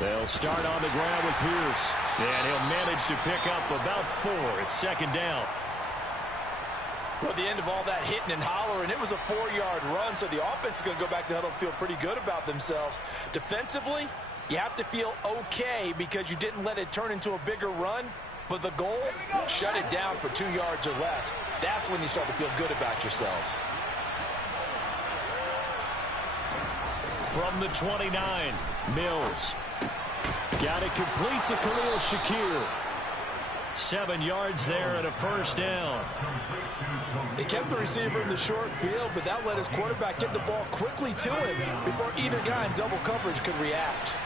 They'll start on the ground with Pierce. And he'll manage to pick up about 4. It's second down. Well, at the end of all that hitting and hollering, it was a 4-yard run, so the offense is going to go back to huddle and feel pretty good about themselves. Defensively, you have to feel okay because you didn't let it turn into a bigger run, but the goal, shut it down for 2 yards or less. That's when you start to feel good about yourselves. From the 29, Mills. Got it complete to Khalil Shakir. 7 yards there and a first down. He kept the receiver in the short field, but that let his quarterback get the ball quickly to him before either guy in double coverage could react.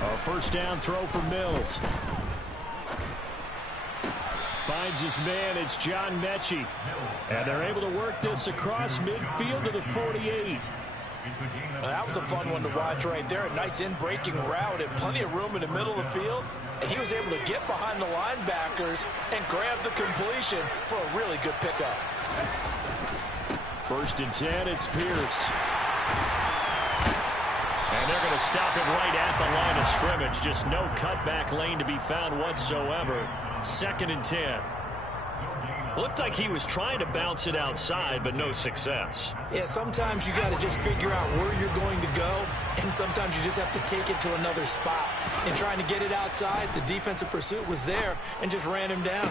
A first down throw for Mills. Finds his man. It's John Mechie. And they're able to work this across midfield to the 48. That was a fun one to watch right there. A nice in-breaking route and plenty of room in the middle of the field. And he was able to get behind the linebackers and grab the completion for a really good pickup. First and 10, it's Pierce. And they're going to stop him right at the line of scrimmage. Just no cutback lane to be found whatsoever. Second and 10. Looked like he was trying to bounce it outside, but no success. Yeah, sometimes you got to just figure out where you're going to go, and sometimes you just have to take it to another spot. In trying to get it outside, the defensive pursuit was there and just ran him down.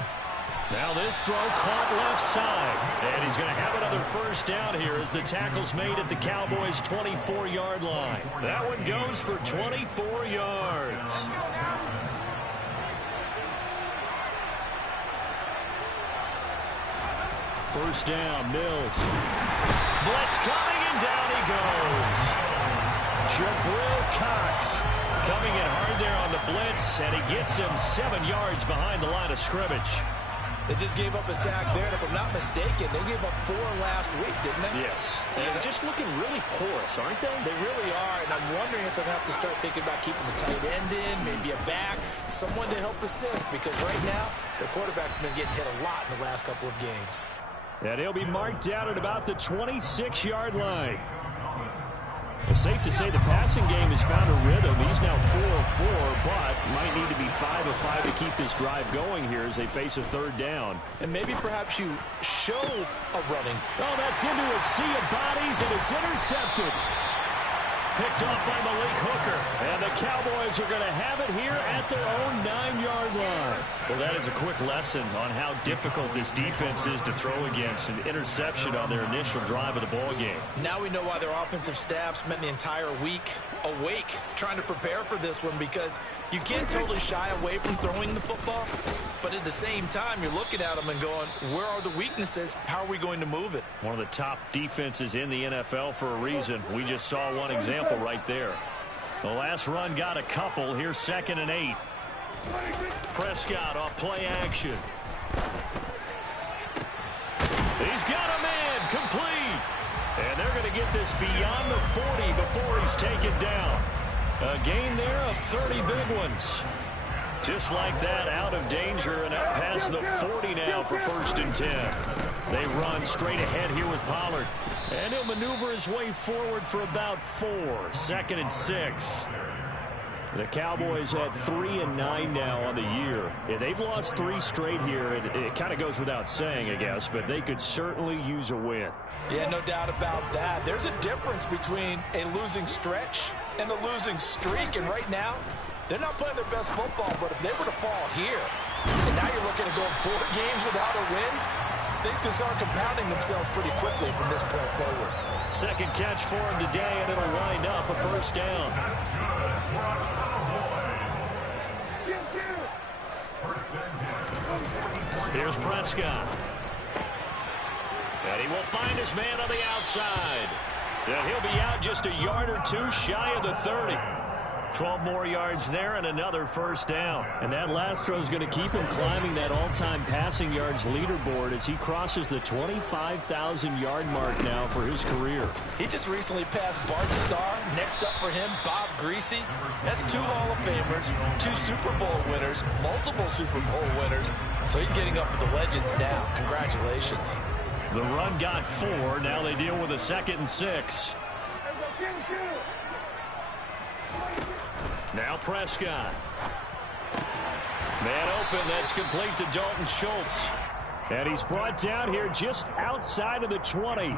Now this throw caught left side, and he's going to have another first down here as the tackle's made at the Cowboys' 24-yard line. That one goes for 24 yards. First down, Mills. Blitz coming, and down he goes. Jabril Cox coming in hard there on the blitz, and he gets him 7 yards behind the line of scrimmage. They just gave up a sack there, and if I'm not mistaken, they gave up 4 last week, didn't they? Yes. And they're just looking really porous, aren't they? They really are, and I'm wondering if they're going to have to start thinking about keeping the tight end in, maybe a back, someone to help assist, because right now, their quarterback's been getting hit a lot in the last couple of games. And he'll be marked down at about the 26-yard line. It's safe to say the passing game has found a rhythm. He's now 4 of 4, but might need to be 5 of 5 to keep this drive going here as they face a third down. And maybe perhaps you show a running. Oh, that's into a sea of bodies, and it's intercepted. Picked off by Malik Hooker. And the Cowboys are going to have it here at their own 9-yard line. Well, that is a quick lesson on how difficult this defense is to throw against. An interception on their initial drive of the ball game. Now we know why their offensive staff spent the entire week awake trying to prepare for this one, because you can't totally shy away from throwing the football, but at the same time you're looking at them and going, where are the weaknesses? How are we going to move it? One of the top defenses in the NFL for a reason. We just saw one example right there. The last run got a couple. Here's 2nd and 8. Prescott off play action. He's got a man complete. And they're going to get this beyond the 40 before he's taken down. A gain there of 30 big ones. Just like that, out of danger and out past the 40 now for 1st and 10. They run straight ahead here with Pollard. And he'll maneuver his way forward for about 4. 2nd and 6. The Cowboys at 3-9 now on the year. Yeah, they've lost 3 straight here. It kind of goes without saying, I guess, but they could certainly use a win. Yeah, no doubt about that. There's a difference between a losing stretch and a losing streak, and right now, they're not playing their best football, but if they were to fall here, and now you're looking at going 4 games without a win, things can start compounding themselves pretty quickly from this point forward. Second catch for him today, and it'll wind up a first down. Here's Prescott. And he will find his man on the outside. And he'll be out just a yard or 2 shy of the 30. 12 more yards there and another first down. And that last throw is going to keep him climbing that all-time passing yards leaderboard as he crosses the 25,000-yard mark now for his career. He just recently passed Bart Starr. Next up for him, Bob Greasy. That's 2 Hall of Famers, 2 Super Bowl winners, multiple Super Bowl winners. So he's getting up with the legends now. Congratulations. The run got 4. Now they deal with a 2nd and 6. Now Prescott. Man open, that's complete to Dalton Schultz. And he's brought down here just outside of the 20.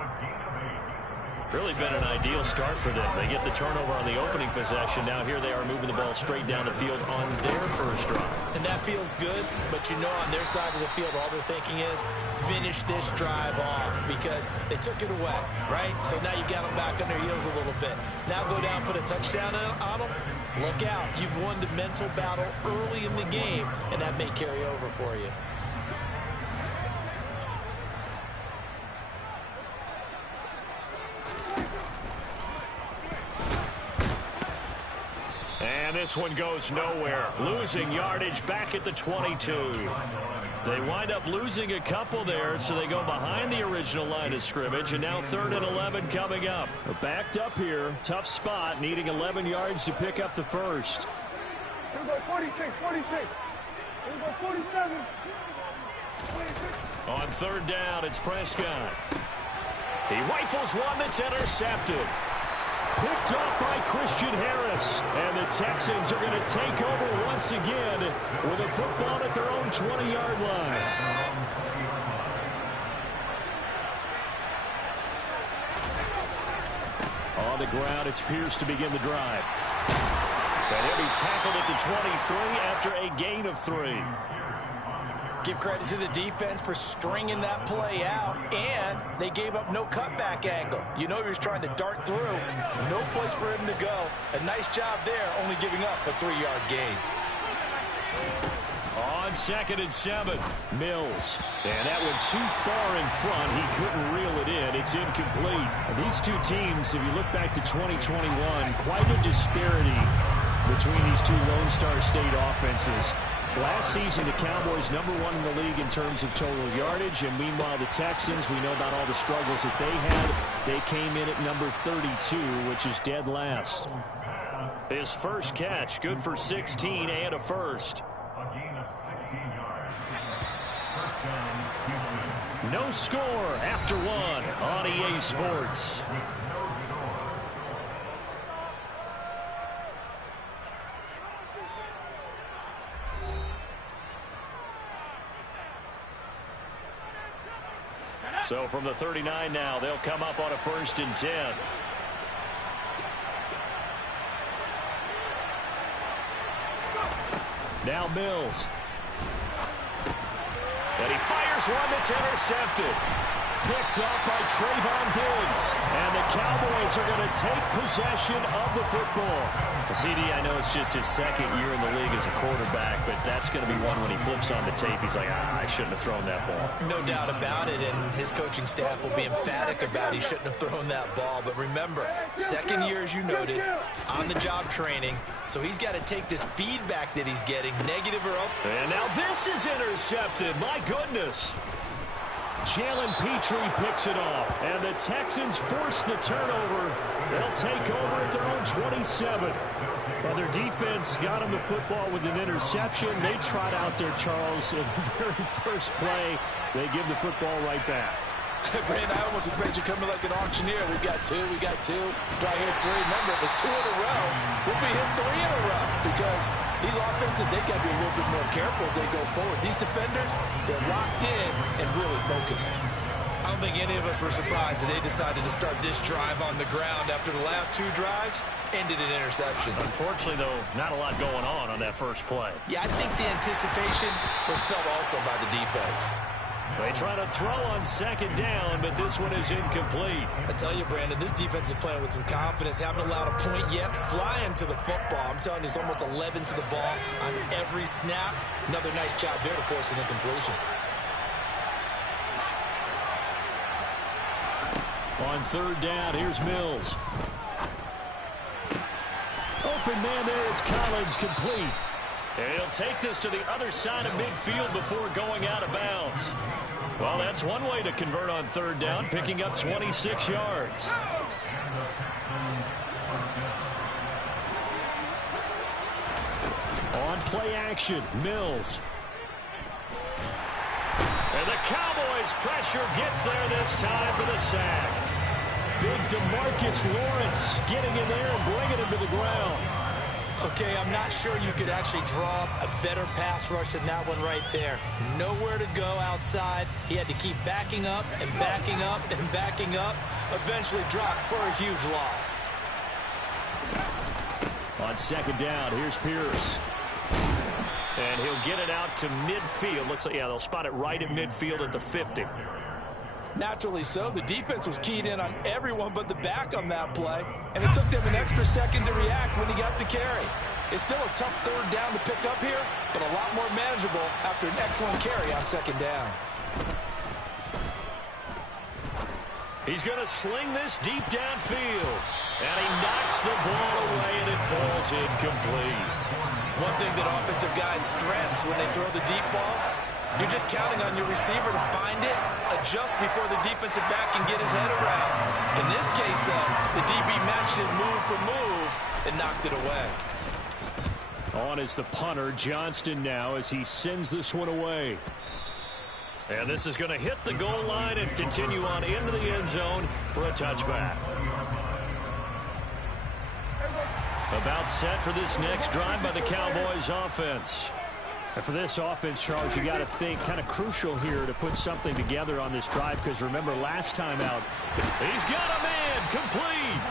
Really been an ideal start for them. They get the turnover on the opening possession. Now here they are moving the ball straight down the field on their first drive. And that feels good, but you know on their side of the field, all they're thinking is finish this drive off because they took it away, right? So now you got them back on their heels a little bit. Now go down, put a touchdown on them. Look out. You've won the mental battle early in the game, and that may carry over for you. And this one goes nowhere. Losing yardage back at the 22. They wind up losing a couple there, so they go behind the original line of scrimmage, and now 3rd and 11 coming up. Backed up here. Tough spot, needing 11 yards to pick up the first. Here we go, 46, 46. Here we go, 47. 46. On 3rd down, it's Prescott. He rifles one that's intercepted. Picked off by Christian Harris. And the Texans are going to take over once again with a football at their own 20-yard line. On the ground, it's Pierce to begin the drive. And he'll be tackled at the 23 after a gain of 3. Give credit to the defense for stringing that play out, and they gave up no cutback angle. You know he was trying to dart through. No place for him to go. A nice job there, only giving up a 3-yard gain. On 2nd and 7, Mills. And that went too far in front. He couldn't reel it in. It's incomplete. And these two teams, if you look back to 2021, quite a disparity between these two Lone Star State offenses. Last season, the Cowboys #1 in the league in terms of total yardage, and meanwhile the Texans, we know about all the struggles that they had. They came in at number 32, which is dead last. His first catch, good for 16 and a first. No score after 1 on EA Sports. So from the 39 now, they'll come up on a 1st and 10. Now Mills. And he fires one that's intercepted. Picked up by Trayvon Diggs. And the Cowboys are going to take possession of the football. CD, I know it's just his 2nd year in the league as a quarterback, but that's going to be one when he flips on the tape. He's like, I shouldn't have thrown that ball. No doubt about it, and his coaching staff will be emphatic about he shouldn't have thrown that ball. But remember, 2nd year, as you noted, on-the-job training, so he's got to take this feedback that he's getting, negative or up. And now this is intercepted. My goodness. Jalen Petrie picks it off, and the Texans force the turnover. They'll take over at their own 27. Well, their defense got them the football with an interception. They trot out there, Charles, in the very first play. They give the football right back. Brandon, I almost expect you coming like an auctioneer. We've got 2, we got 2. Do I hear 3? Remember, it was 2 in a row. We'll be hit 3 in a row because these offenses, they got to be a little bit more careful as they go forward. These defenders, they're locked in and really focused. I don't think any of us were surprised that they decided to start this drive on the ground after the last 2 drives ended in interceptions. Unfortunately, though, not a lot going on that first play. Yeah, I think the anticipation was felt also by the defense. They try to throw on 2nd down, but this one is incomplete. I tell you, Brandon, this defense is playing with some confidence. Haven't allowed a point yet. Flying to the football. I'm telling you, it's almost 11 to the ball on every snap. Another nice job there to force an incompletion. On 3rd down, here's Mills. Open man there is Collins, complete. And he'll take this to the other side of midfield before going out of bounds. Well, that's one way to convert on 3rd down, picking up 26 yards. On play action, Mills. And the Cowboys' pressure gets there this time for the sack. Big DeMarcus Lawrence getting in there and bringing him to the ground. Okay, I'm not sure you could actually draw up a better pass rush than that one right there. Nowhere to go outside. He had to keep backing up and backing up and backing up. Eventually dropped for a huge loss. On second down, here's Pierce. And he'll get it out to midfield. Looks like, yeah, they'll spot it right at midfield at the 50. Naturally so. The defense was keyed in on everyone but the back on that play, and it took them an extra second to react when he got the carry. It's still a tough third down to pick up here, but a lot more manageable after an excellent carry on second down. He's going to sling this deep downfield, and he knocks the ball away, and it falls incomplete. One thing that offensive guys stress when they throw the deep ball, you're just counting on your receiver to find it, adjust before the defensive back can get his head around. In this case, though, the DB matched it move for move and knocked it away. On is the punter, Johnston, now as he sends this one away. And this is going to hit the goal line and continue on into the end zone for a touchback. About set for this next drive by the Cowboys offense. And for this offense, Charles, you got to think kind of crucial here to put something together on this drive, because remember last time out, he's got a man complete.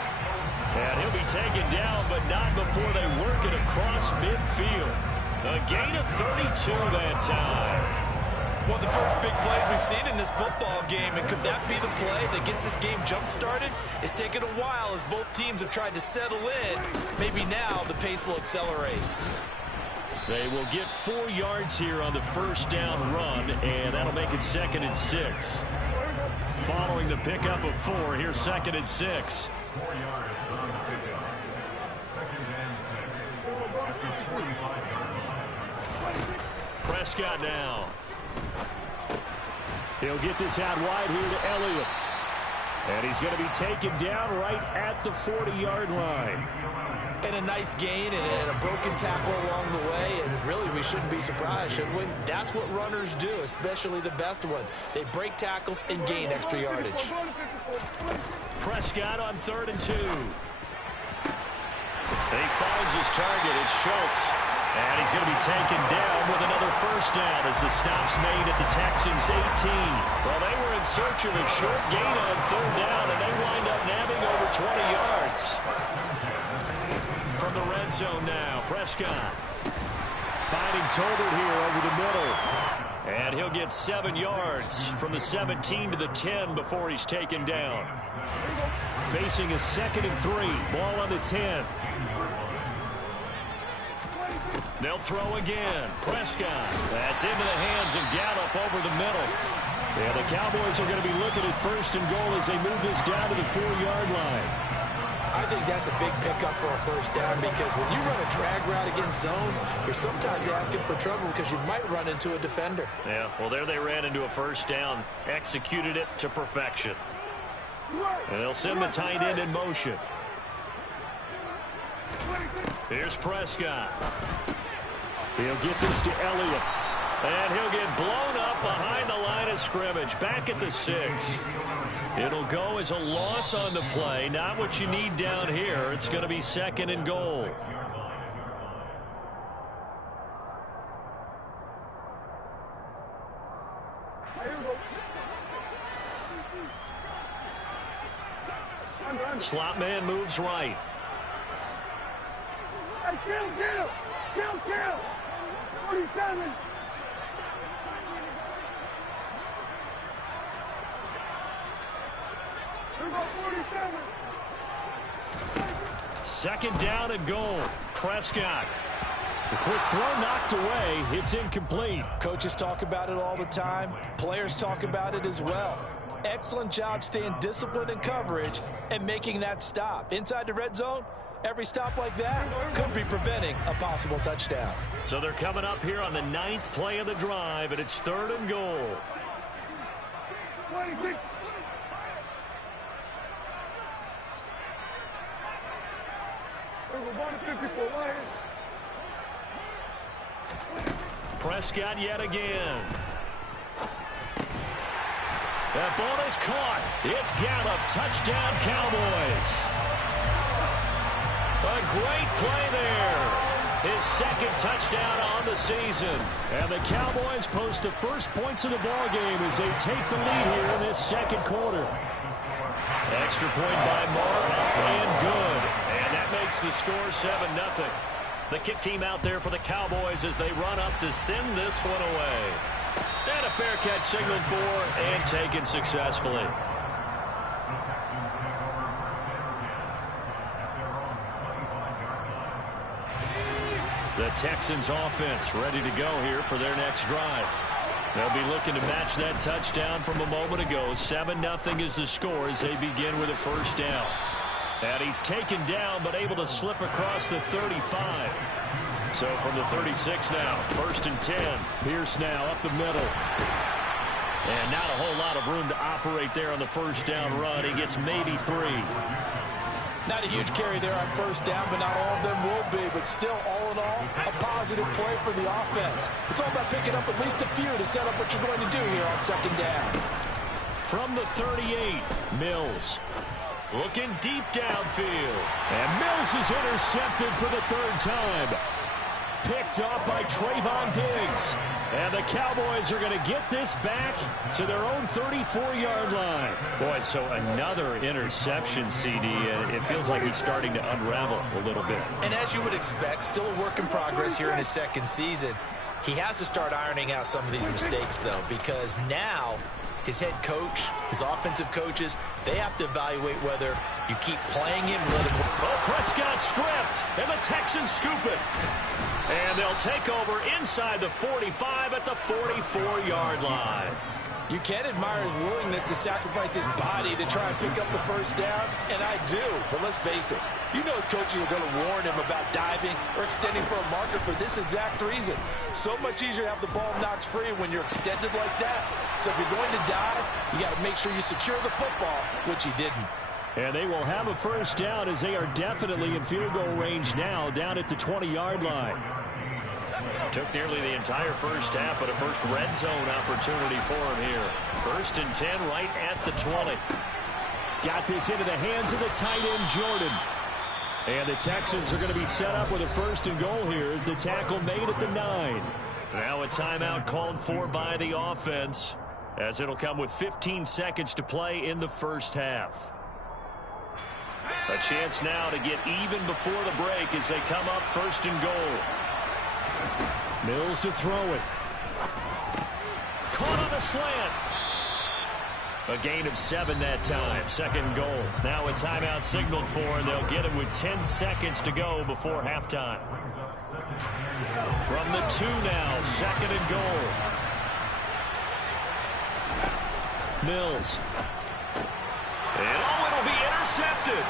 And he'll be taken down, but not before they work it across midfield. A gain of 32 that time. One of the first big plays we've seen in this football game, and could that be the play that gets this game jump-started? It's taken a while as both teams have tried to settle in. Maybe now the pace will accelerate. They will get 4 yards here on the first down run, and that'll make it 2nd and 6. Following the pickup of 4, here's 2nd and 6. 4 yards on the pickup. 2nd and 6. Prescott now. He'll get this out wide here to Elliott. And he's going to be taken down right at the 40-yard line. And a nice gain and a broken tackle along the way, and really we shouldn't be surprised, should we? That's what runners do, especially the best ones. They break tackles and gain extra yardage. Prescott on 3rd and 2. He finds his target. It's Schultz. And he's going to be taken down with another first down as the stop's made at the Texans' 18. Well, they were in search of a short gain on 3rd down, and they wind up nabbing over 20 yards. From the red zone now, Prescott. Finding Tolbert here over the middle. And he'll get 7 yards from the 17 to the 10 before he's taken down. Facing a 2nd and 3. Ball on the 10. They'll throw again. Prescott. That's into the hands of Gallup over the middle. And the Cowboys are going to be looking at 1st and goal as they move this down to the 4-yard line. I think that's a big pickup for a first down, because when you run a drag route against zone, you're sometimes asking for trouble because you might run into a defender. Yeah, well, there they ran into a first down. Executed it to perfection. And they'll send the tight end in motion. Here's Prescott. He'll get this to Elliott. And he'll get blown up behind the line of scrimmage. Back at the 6. It'll go as a loss on the play. Not what you need down here. It's going to be 2nd and goal. Slot man moves right. Hey, kill! 47! Second down and goal. Prescott. The quick throw knocked away. It's incomplete. Coaches talk about it all the time. Players talk about it as well. Excellent job staying disciplined in coverage and making that stop. Inside the red zone, every stop like that could be preventing a possible touchdown. So they're coming up here on the 9th play of the drive, and it's 3rd and goal. 26. Prescott yet again. That ball is caught. It's Gallup. Touchdown, Cowboys. A great play there. His second touchdown on the season. And the Cowboys post the first points of the ballgame as they take the lead here in this second quarter. Extra point by Moore, up and good. And that makes the score 7-0. The kick team out there for the Cowboys as they run up to send this one away. And a fair catch signaled for and taken successfully. The Texans offense ready to go here for their next drive. They'll be looking to match that touchdown from a moment ago. 7-0 is the score as they begin with a first down. And he's taken down but able to slip across the 35. So from the 36 now, 1st and 10. Pierce now up the middle. And not a whole lot of room to operate there on the first down run. He gets maybe 3. Not a huge carry there on first down, but not all of them will be. But still, all in all, a positive play for the offense. It's all about picking up at least a few to set up what you're going to do here on second down. From the 38, Mills looking deep downfield. And Mills is intercepted for the 3rd time. Picked off by Trayvon Diggs. And the Cowboys are going to get this back to their own 34-yard line. Boy, so another interception, CD, and it feels like he's starting to unravel a little bit. And as you would expect, still a work in progress here in his second season. He has to start ironing out some of these mistakes, though, because now his head coach, his offensive coaches, they have to evaluate whether you keep playing him. Prescott stripped, and the Texans scoop it. And they'll take over inside the 45 at the 44-yard line. You can admire his willingness to sacrifice his body to try and pick up the first down, and I do. But let's face it, you know his coaches are going to warn him about diving or extending for a marker for this exact reason. So much easier to have the ball knocked free when you're extended like that. So if you're going to dive, you got to make sure you secure the football, which he didn't. And they will have a first down as they are definitely in field goal range now down at the 20-yard line. Took nearly the entire first half, but a first red zone opportunity for him here. 1st and 10 right at the 20. Got this into the hands of the tight end, Jordan. And the Texans are going to be set up with a 1st and goal here as the tackle made at the 9. Now a timeout called for by the offense as it'll come with 15 seconds to play in the first half. A chance now to get even before the break as they come up 1st and goal. Mills to throw it. Caught on a slant. A gain of 7 that time. 2nd goal. Now a timeout signaled for, and they'll get it with 10 seconds to go before halftime. From the 2 now. 2nd and goal. Mills. And it'll be intercepted.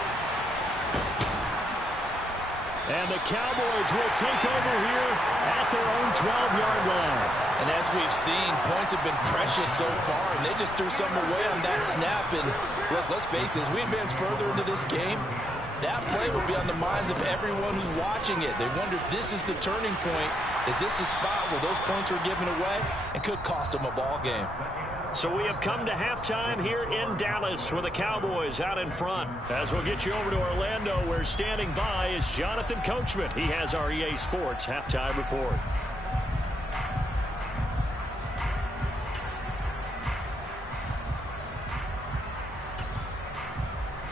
And the Cowboys will take over here at their own 12-yard line. And as we've seen, points have been precious so far, and they just threw something away on that snap. And look, let's face it, as we advance further into this game, that play will be on the minds of everyone who's watching it. They wonder if this is the turning point. Is this the spot where those points were given away and could cost them a ball game? So we have come to halftime here in Dallas with the Cowboys out in front. As we'll get you over to Orlando, where standing by is Jonathan Coachman. He has our EA Sports halftime report.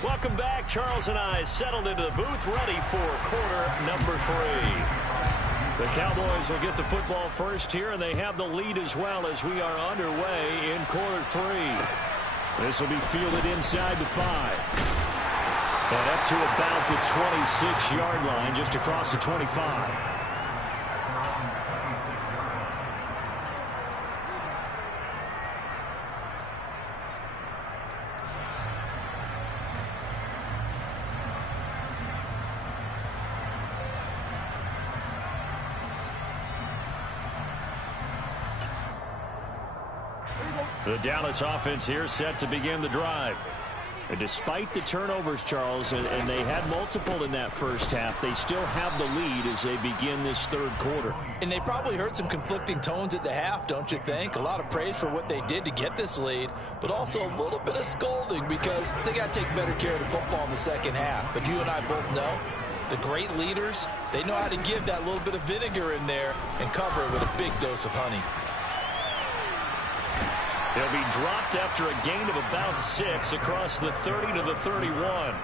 Welcome back. Charles and I settled into the booth ready for quarter number 3. The Cowboys will get the football first here, and they have the lead as well as we are underway in quarter 3. This will be fielded inside the 5. And up to about the 26-yard line, just across the 25. The Dallas offense here set to begin the drive. And despite the turnovers, Charles, and they had multiple in that first half, they still have the lead as they begin this 3rd quarter. And they probably heard some conflicting tones at the half, don't you think? A lot of praise for what they did to get this lead, but also a little bit of scolding because they got to take better care of the football in the second half. But you and I both know The great leaders, they know how to give that little bit of vinegar in there and cover it with a big dose of honey. He'll be dropped after a gain of about 6 across the 30 to the 31.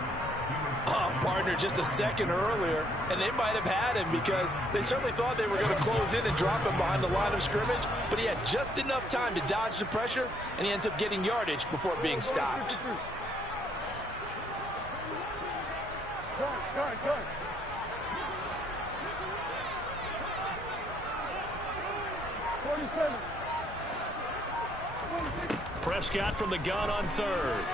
Oh, partner, just a second earlier, and they might have had him because they certainly thought they were going to close in and drop him behind the line of scrimmage, but he had just enough time to dodge the pressure, and he ends up getting yardage before being stopped. Go. Prescott from the gun on third.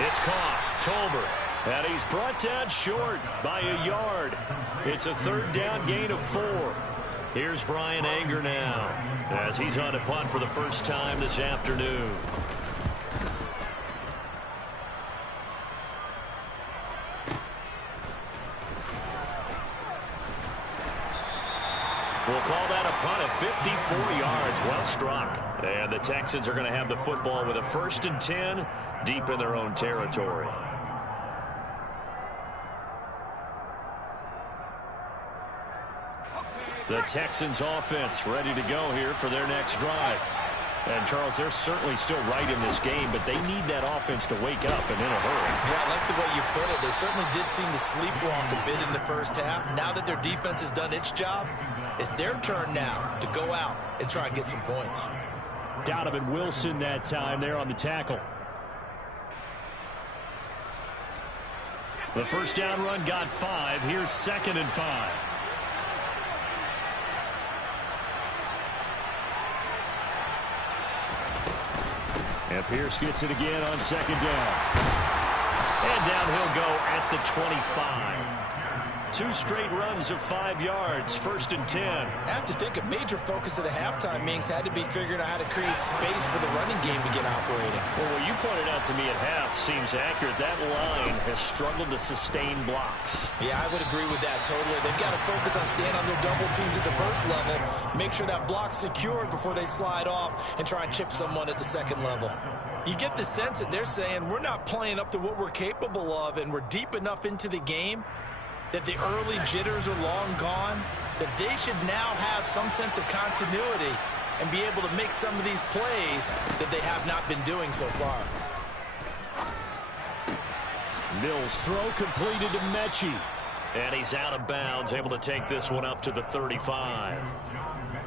It's caught. Tolbert. And he's brought down short by a yard. It's a third down gain of 4. Here's Brian Anger now as he's on a punt for the first time this afternoon. We'll call that a punt of 54 yards. Well struck. And the Texans are going to have the football with a 1st and 10 deep in their own territory. The Texans offense ready to go here for their next drive. And, Charles, they're certainly still right in this game, but they need that offense to wake up and in a hurry. Yeah, I like the way you put it. They certainly did seem to sleepwalk a bit in the first half. Now that their defense has done its job, it's their turn now to go out and try and get some points. Donovan Wilson that time there on the tackle. The first down run got 5. Here's 2nd and 5. And Pierce gets it again on 2nd down. And down he'll go at the 25. 2 straight runs of 5 yards, 1st and 10. I have to think a major focus of the halftime, Minks, had to be figuring out how to create space for the running game to get operating. Well, what you pointed out to me at half seems accurate. That line has struggled to sustain blocks. Yeah, I would agree with that totally. They've got to focus on staying on their double teams at the first level, make sure that block's secured before they slide off and try and chip someone at the second level. You get the sense that they're saying we're not playing up to what we're capable of, and we're deep enough into the game that the early jitters are long gone, that they should now have some sense of continuity and be able to make some of these plays that they have not been doing so far. Mills' throw completed to Mechie. And he's out of bounds, able to take this one up to the 35.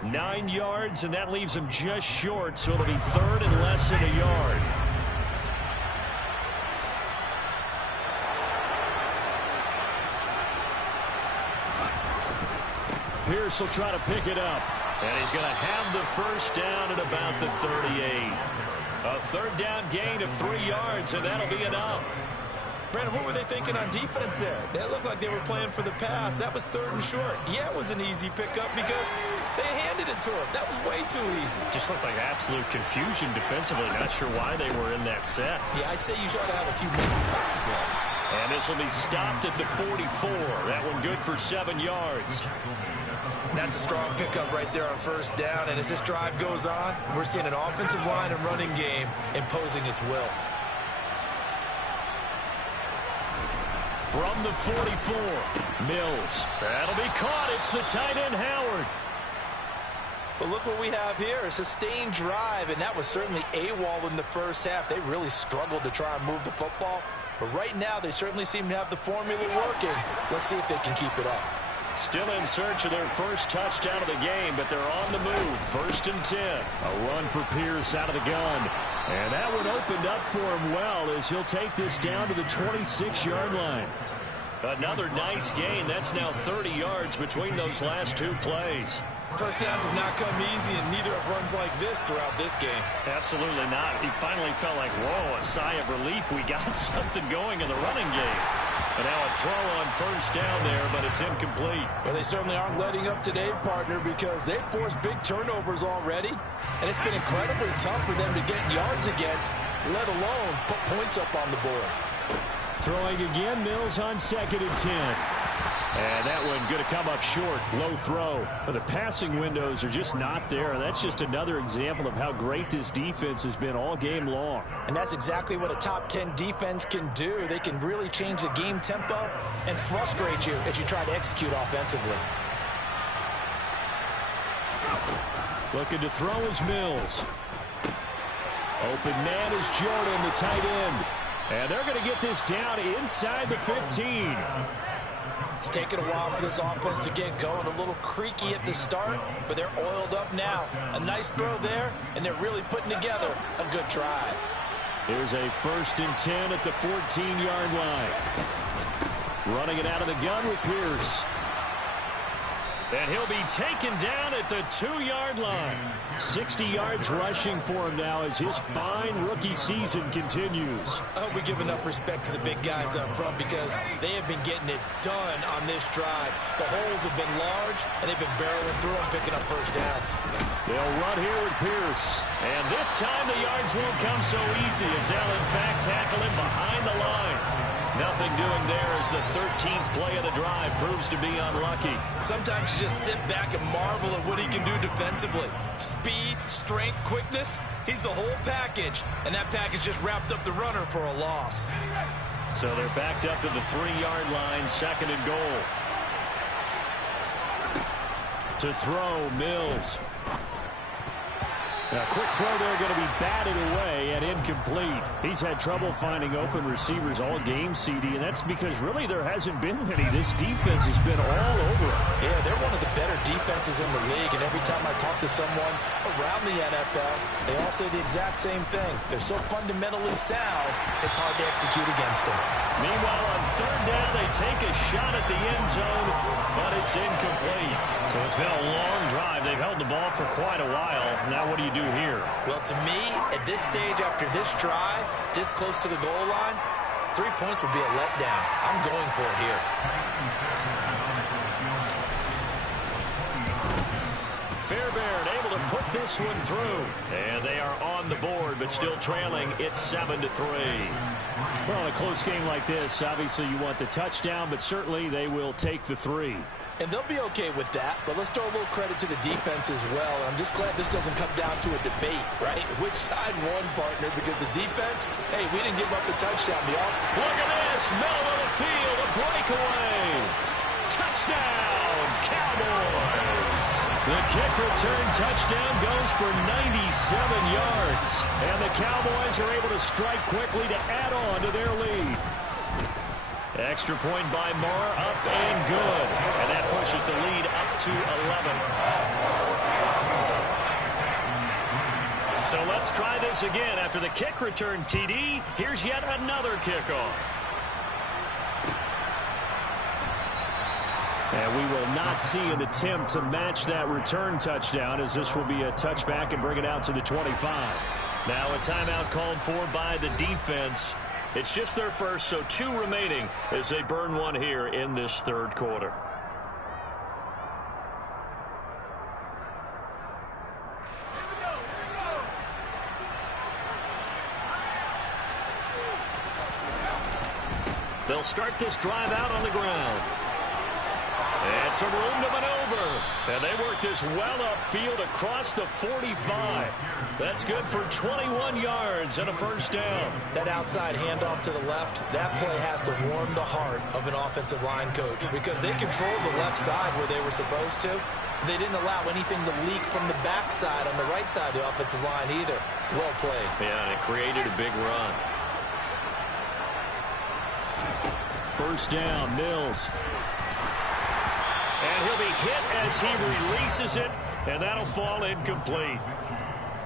9 yards, and that leaves him just short, so it'll be 3rd and less than a yard. Pierce will try to pick it up. And he's going to have the first down at about the 38. A 3rd down gain of 3 yards, and that'll be enough. Brandon, what were they thinking on defense there? That looked like they were playing for the pass. That was 3rd and short. Yeah, it was an easy pickup because they handed it to him. That was way too easy. Just looked like absolute confusion defensively. Not sure why they were in that set. Yeah, I'd say you ought to have a few moving parts there. And this will be stopped at the 44. That one good for 7 yards. That's a strong pickup right there on 1st down. And as this drive goes on, we're seeing an offensive line and running game imposing its will. From the 44, Mills. That'll be caught. It's the tight end, Howard. But look what we have here, a sustained drive, and that was certainly AWOL in the first half. They really struggled to try and move the football. But right now, they certainly seem to have the formula working. Let's see if they can keep it up. Still in search of their first touchdown of the game, but they're on the move. 1st and 10. A run for Pierce out of the gun. And that one opened up for him well as he'll take this down to the 26-yard line. Another nice gain. That's now 30 yards between those last 2 plays. First downs have not come easy, and neither have runs like this throughout this game. Absolutely not. He finally felt like, whoa, a sigh of relief. We got something going in the running game. And now a throw on 1st down there, but it's incomplete. Well, they certainly aren't letting up today, partner, because they've forced big turnovers already. And it's been incredibly tough for them to get yards against, let alone put points up on the board. Throwing again, Mills on 2nd and 10. And that one going to come up short, low throw. But the passing windows are just not there. And that's just another example of how great this defense has been all game long. And that's exactly what a top 10 defense can do. They can really change the game tempo and frustrate you as you try to execute offensively. Looking to throw is Mills. Open man is Jordan, the tight end. And they're going to get this down inside the 15. It's taken a while for this offense to get going. A little creaky at the start, but they're oiled up now. A nice throw there, and they're really putting together a good drive. Here's a 1st and 10 at the 14-yard line. Running it out of the gun with Pierce. And he'll be taken down at the 2-yard line. 60 yards rushing for him now as his fine rookie season continues. I hope we give enough respect to the big guys up front because they have been getting it done on this drive. The holes have been large, and they've been barreling through them, picking up first downs. They'll run here with Pierce. And this time the yards won't come so easy as they'll, in fact, tackle him behind the line. Nothing doing there as the 13th play of the drive proves to be unlucky. Sometimes you just sit back and marvel at what he can do defensively. Speed, strength, quickness, he's the whole package. And that package just wrapped up the runner for a loss. So they're backed up to the 3-yard line, 2nd and goal. To throw, Mills. A quick throw there going to be batted away and incomplete. He's had trouble finding open receivers all game, CD, and that's because really there hasn't been many. This defense has been all over it. Yeah, they're one of the better defenses in the league, and every time I talk to someone around the NFL, they all say the exact same thing. They're so fundamentally sound, it's hard to execute against them. Meanwhile, on 3rd down, they take a shot at the end zone, but it's incomplete. So it's been a long drive. They've held the ball for quite a while. Now what do you do here? Well, to me, at this stage after this drive, this close to the goal line, 3 points would be a letdown. I'm going for it here. Fairbairn able to put this one through. And they are on the board, but still trailing. It's 7-3. Well, in a close game like this, obviously you want the touchdown, but certainly they will take the 3. And they'll be okay with that, but let's throw a little credit to the defense as well. I'm just glad this doesn't come down to a debate, right? Which side won, partner? Because the defense, hey, we didn't give up the touchdown. Look at this, middle of the field, a breakaway. Touchdown, Cowboys. The kick return touchdown goes for 97 yards. And the Cowboys are able to strike quickly to add on to their lead. Extra point by Moore, up and good. And that pushes the lead up to 11. So let's try this again. After the kick return TD, here's yet another kickoff. And we will not see an attempt to match that return touchdown, as this will be a touchback and bring it out to the 25. Now a timeout called for by the defense. It's just their first, so 2 remaining as they burn one here in this 3rd quarter. They'll start this drive out on the ground. And some room to maneuver. And they work this well upfield across the 45. That's good for 21 yards and a first down. That outside handoff to the left, that play has to warm the heart of an offensive line coach because they controlled the left side where they were supposed to. They didn't allow anything to leak from the backside on the right side of the offensive line either. Well played. Yeah, and it created a big run. First down, Mills. And he'll be hit as he releases it, and that'll fall incomplete.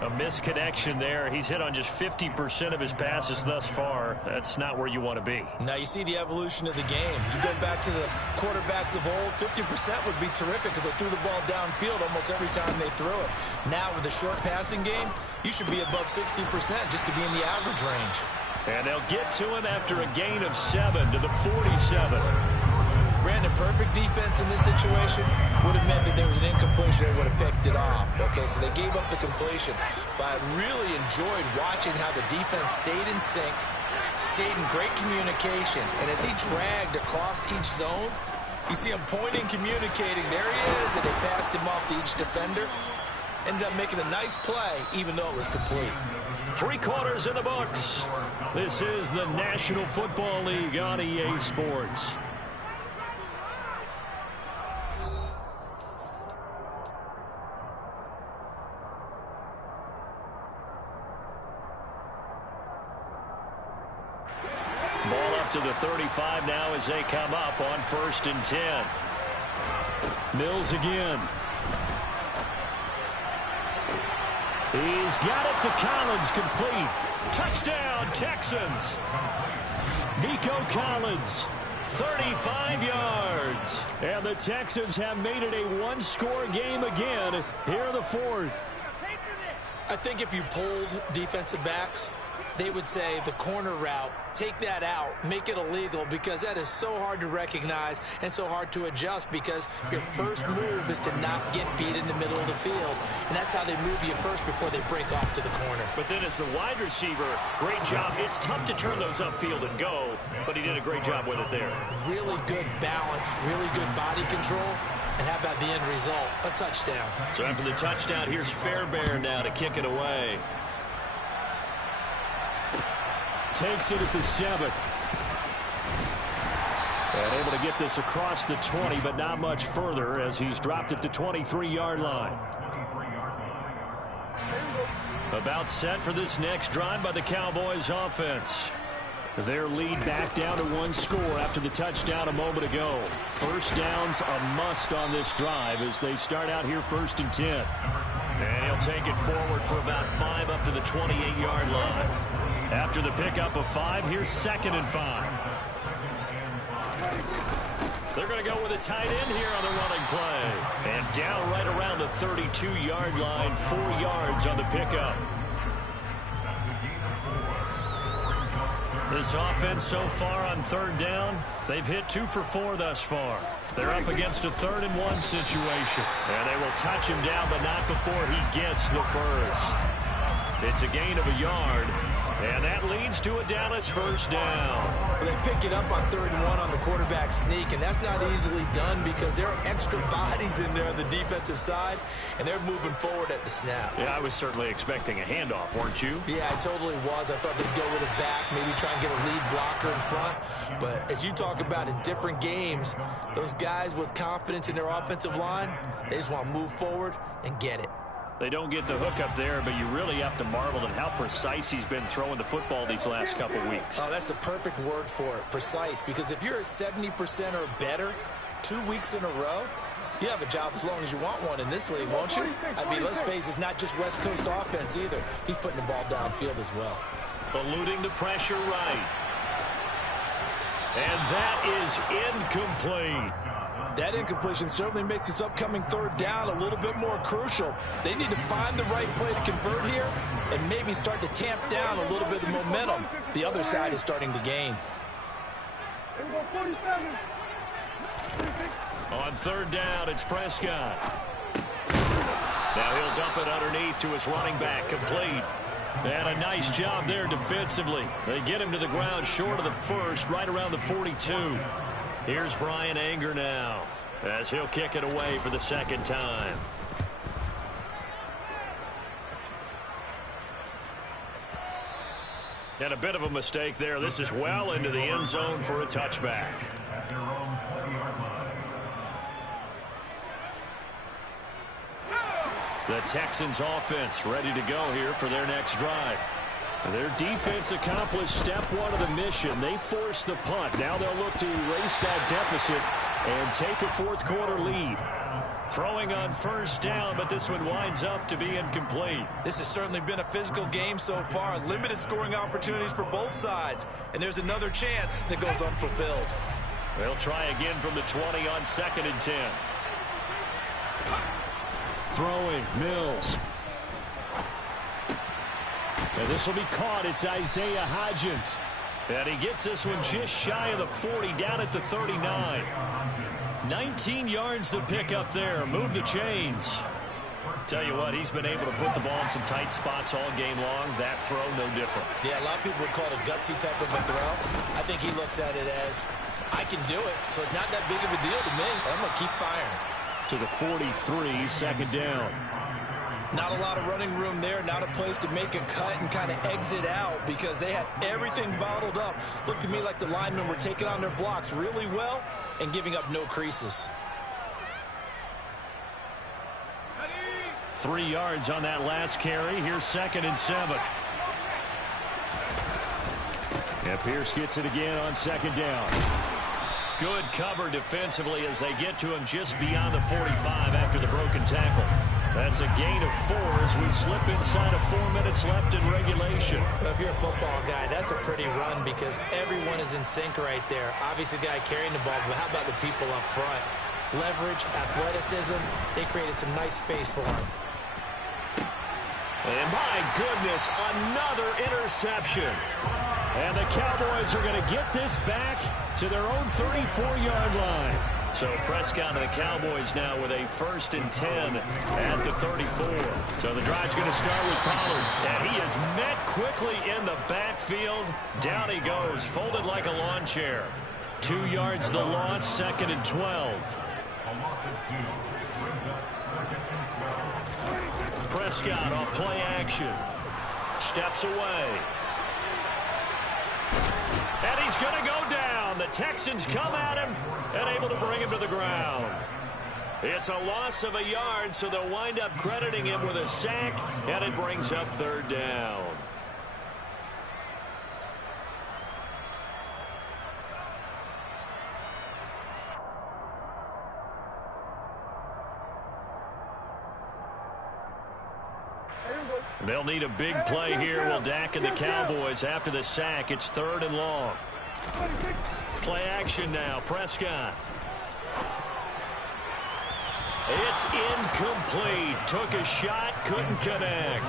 A misconnection there. He's hit on just 50% of his passes thus far. That's not where you want to be. Now you see the evolution of the game. You go back to the quarterbacks of old, 50% would be terrific because they threw the ball downfield almost every time they threw it. Now with the short passing game, you should be above 60% just to be in the average range. And they'll get to him after a gain of 7 to the 47. Brandon, perfect defense in this situation would have meant that there was an incompletion and would have picked it off. Okay, so they gave up the completion. But I really enjoyed watching how the defense stayed in sync, stayed in great communication. And as he dragged across each zone, You see him pointing, communicating. There he is, and they passed him off to each defender. Ended up making a nice play, even though it was complete. 3 quarters in the books. This is the National Football League on EA Sports. Ball up to the 35 now as they come up on 1st and 10. Mills again. He's got it to Collins, complete. Touchdown, Texans. Nico Collins, 35 yards. And the Texans have made it a one-score game again here in the 4th. I think if you polled defensive backs, they would say the corner route, take that out, make it illegal, because that is so hard to recognize and so hard to adjust, because your first move is to not get beat in the middle of the field. And that's how they move you first before they break off to the corner. But then as the wide receiver, great job. It's tough to turn those upfield and go, but he did a great job with it there. Really good balance, really good body control. And how about the end result? A touchdown. So after the touchdown, here's Fairbairn now to kick it away. Takes it at the 7. And able to get this across the 20, but not much further as he's dropped at the 23-yard line. About set for this next drive by the Cowboys offense. Their lead back down to 1 score after the touchdown a moment ago. First down's a must on this drive as they start out here 1st and 10. And he'll take it forward for about 5 up to the 28-yard line. After the pickup of 5, here's 2nd and 5. They're going to go with a tight end here on the running play. And down right around the 32-yard line, 4 yards on the pickup. This offense so far on 3rd down, they've hit 2 for 4 thus far. They're up against a 3rd and 1 situation. And they will touch him down, but not before he gets the first. It's a gain of a yard. And that leads to a Dallas first down. They pick it up on 3rd and 1 on the quarterback sneak, and that's not easily done because there are extra bodies in there on the defensive side, and they're moving forward at the snap. Yeah, I was certainly expecting a handoff, weren't you? Yeah, I totally was. I thought they'd go with it back, maybe try and get a lead blocker in front. But as you talk about in different games, those guys with confidence in their offensive line, they just want to move forward and get it. They don't get the hook up there, but you really have to marvel at how precise he's been throwing the football these last couple weeks. Oh, that's the perfect word for it, precise, because if you're at 70% or better 2 weeks in a row, you have a job as long as you want one in this league, won't you? I mean, let's face it, it's not just West Coast offense either. He's putting the ball downfield as well. Eluding the pressure right. And that is incomplete. That incompletion certainly makes this upcoming 3rd down a little bit more crucial. They need to find the right play to convert here and maybe start to tamp down a little bit of the momentum the other side is starting to gain. On 3rd down, it's Prescott. Now he'll dump it underneath to his running back, complete. And a nice job there defensively. They get him to the ground short of the first, right around the 42. Here's Brian Anger now as he'll kick it away for the 2nd time. And a bit of a mistake there. This is well into the end zone for a touchback. The Texans offense ready to go here for their next drive. Their defense accomplished step 1 of the mission. They forced the punt. Now they'll look to erase that deficit and take a 4th quarter lead. Throwing on 1st down, but this one winds up to be incomplete. This has certainly been a physical game so far. Limited scoring opportunities for both sides. And there's another chance that goes unfulfilled. They'll try again from the 20 on 2nd and 10. Throwing, Mills. And this will be caught. It's Isaiah Hodgins. And he gets this one just shy of the 40, down at the 39. 19 yards to pick up there. Move the chains. Tell you what, he's been able to put the ball in some tight spots all game long. That throw, no different. Yeah, a lot of people would call it a gutsy type of a throw. I think he looks at it as, I can do it, so it's not that big of a deal to me. I'm going to keep firing. To the 43, second down. Not a lot of running room there, not a place to make a cut and kind of exit out because they had everything bottled up. Looked to me like the linemen were taking on their blocks really well and giving up no creases. 3 yards on that last carry. Here's 2nd and 7. And Pierce gets it again on 2nd down. Good cover defensively as they get to him just beyond the 45 after the broken tackle. That's a gain of 4 as we slip inside of 4 minutes left in regulation. Well, if you're a football guy, that's a pretty run because everyone is in sync right there. Obviously, the guy carrying the ball, but how about the people up front? Leverage, athleticism, they created some nice space for him. And my goodness, another interception. And the Cowboys are going to get this back to their own 34-yard line. So Prescott and the Cowboys now with a 1st and 10 at the 34. So the drive's going to start with Pollard. And he is met quickly in the backfield. Down he goes, folded like a lawn chair. 2 yards the loss, 2nd and 12. Prescott off play action. Steps away. And he's going to go down. The Texans come at him and able to bring him to the ground. It's a loss of a yard, so they'll wind up crediting him with a sack, and it brings up 3rd down. They'll need a big play here. Will Dak and the Cowboys after the sack. It's 3rd and long. Play action now. Prescott. It's incomplete. Took a shot, couldn't connect.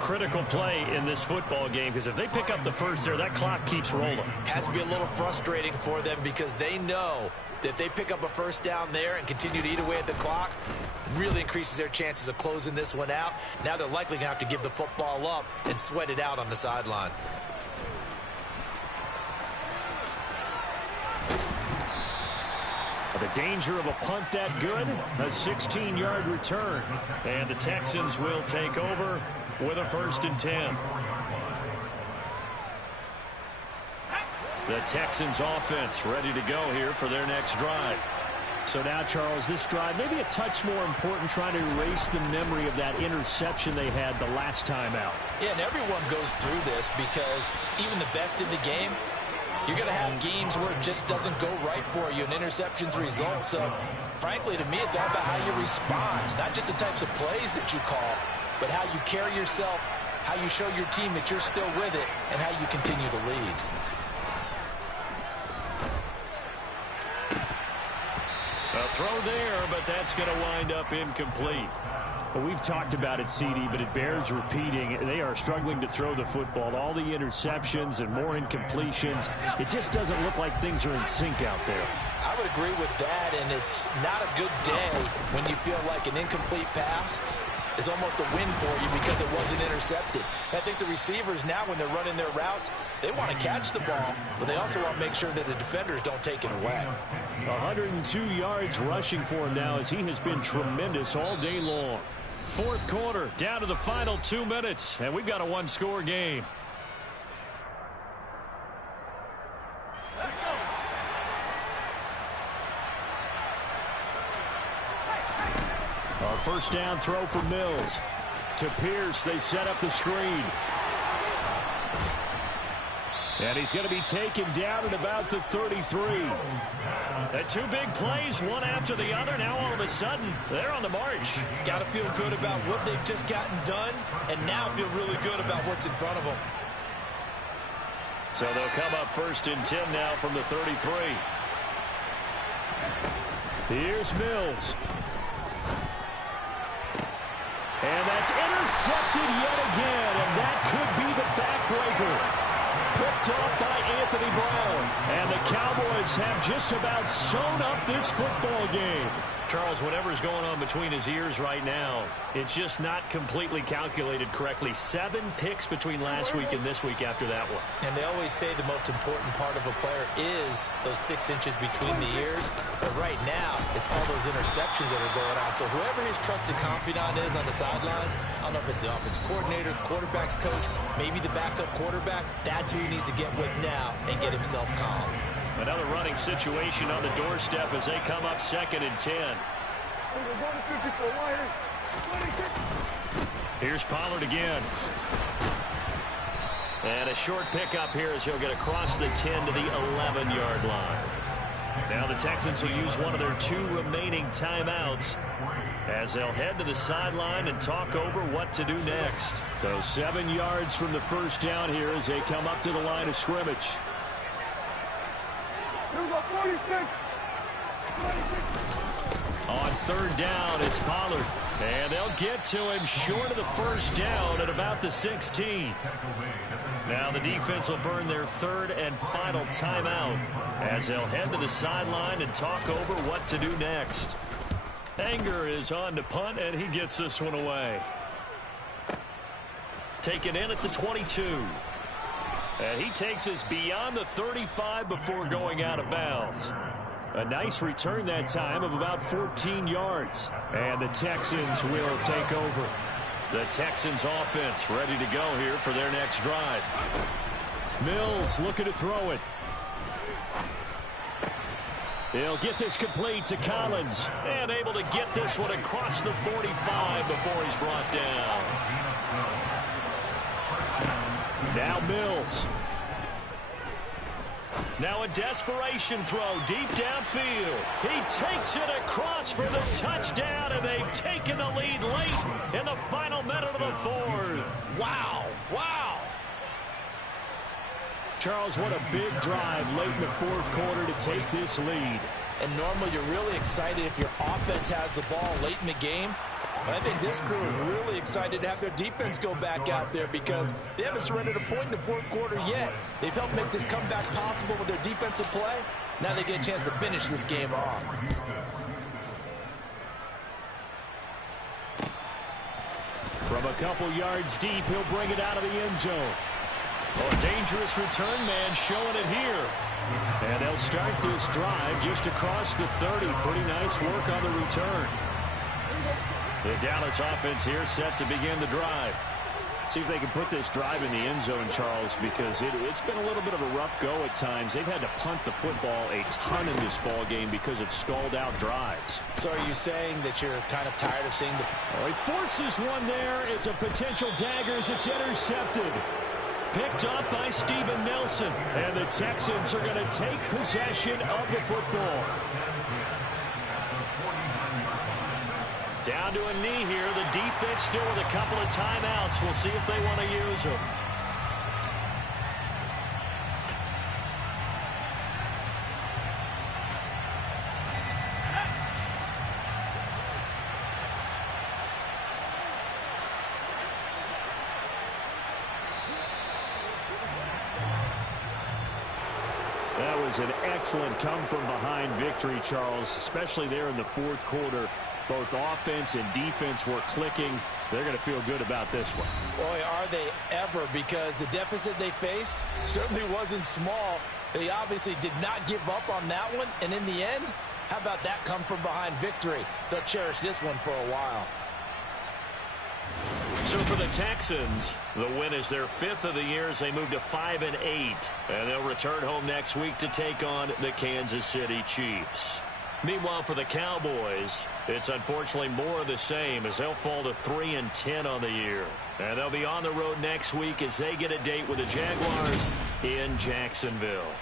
Critical play in this football game because if they pick up the first there, that clock keeps rolling. Has to be a little frustrating for them because they know that if they pick up a 1st down there and continue to eat away at the clock, really increases their chances of closing this one out. Now they're likely going to have to give the football up and sweat it out on the sideline. The danger of a punt that good, a 16-yard return. And the Texans will take over with a 1st and 10. The Texans offense ready to go here for their next drive. So now, Charles, this drive maybe a touch more important, trying to erase the memory of that interception they had the last time out. Yeah, and everyone goes through this because even the best in the game, you're going to have games where it just doesn't go right for you, and interceptions result. So, frankly, to me, it's all about how you respond, not just the types of plays that you call, but how you carry yourself, how you show your team that you're still with it, and how you continue to lead. A throw there, but that's going to wind up incomplete. Well, we've talked about it, CD, but it bears repeating. They are struggling to throw the football. All the interceptions and more incompletions. It just doesn't look like things are in sync out there. I would agree with that, and it's not a good day when you feel like an incomplete pass is almost a win for you because it wasn't intercepted. I think the receivers now, when they're running their routes, they want to catch the ball, but they also want to make sure that the defenders don't take it away. 102 yards rushing for him now as he has been tremendous all day long. 4th quarter, down to the final 2 minutes, and we've got a 1-score game. A 1st down throw for Mills. To Pierce, they set up the screen. And he's going to be taken down at about the 33. The 2 big plays, one after the other. Now all of a sudden, they're on the march. Got to feel good about what they've just gotten done, and now feel really good about what's in front of them. So they'll come up 1st and 10 now from the 33. Here's Mills. And that's intercepted yet again, and that could be the backbreaker. Picked off by Anthony Brown. And the Cowboys have just about sewn up this football game. Charles, whatever's going on between his ears right now, it's just not completely calculated correctly. 7 picks between last week and this week after that one. And they always say the most important part of a player is those 6 inches between the ears. But right now, it's all those interceptions that are going on. So whoever his trusted confidant is on the sidelines, I don't know if it's the offensive coordinator, the quarterback's coach, maybe the backup quarterback, that's who he needs to get with now and get himself calm. Another running situation on the doorstep as they come up 2nd and 10. Here's Pollard again. And a short pickup here as he'll get across the 10 to the 11-yard line. Now the Texans will use one of their 2 remaining timeouts as they'll head to the sideline and talk over what to do next. So 7 yards from the first down here as they come up to the line of scrimmage. On 3rd down, it's Pollard. And they'll get to him short of the first down at about the 16. Now the defense will burn their 3rd and final timeout as they'll head to the sideline and talk over what to do next. Anger is on to punt, and he gets this one away. Taken in at the 22. And he takes us beyond the 35 before going out of bounds. A nice return that time of about 14 yards. And the Texans will take over. The Texans offense ready to go here for their next drive. Mills looking to throw it. He'll get this complete to Collins. And able to get this one across the 45 before he's brought down. Now Mills. Now a desperation throw deep downfield. He takes it across for the touchdown, and they've taken the lead late in the final minute of the 4th. Wow. Wow. Charles, what a big drive late in the 4th quarter to take this lead. And normally you're really excited if your offense has the ball late in the game. But I think this crew is really excited to have their defense go back out there because they haven't surrendered a point in the 4th quarter yet. They've helped make this comeback possible with their defensive play. Now they get a chance to finish this game off. From a couple yards deep, he'll bring it out of the end zone. Oh, a dangerous return man showing it here. And they'll start this drive just across the 30. Pretty nice work on the return. The Dallas offense here set to begin the drive. See if they can put this drive in the end zone, Charles, because it's been a little bit of a rough go at times. They've had to punt the football a ton in this ball game because of stalled-out drives. So are you saying that you're kind of tired of seeing the... Oh, he forces one there. It's a potential dagger as it's intercepted. Picked up by Steven Nelson. And the Texans are going to take possession of the football. Down to a knee here. The defense still with a couple of timeouts. We'll see if they want to use them. That was an excellent come-from-behind victory, Charles, especially there in the 4th quarter. Both offense and defense were clicking. They're going to feel good about this one. Boy, are they ever, because the deficit they faced certainly wasn't small. They obviously did not give up on that one, and in the end, how about that come-from-behind victory? They'll cherish this one for a while. So for the Texans, the win is their 5th of the year as they move to 5-8. And they'll return home next week to take on the Kansas City Chiefs. Meanwhile, for the Cowboys, it's unfortunately more of the same as they'll fall to 3-10 on the year. And they'll be on the road next week as they get a date with the Jaguars in Jacksonville.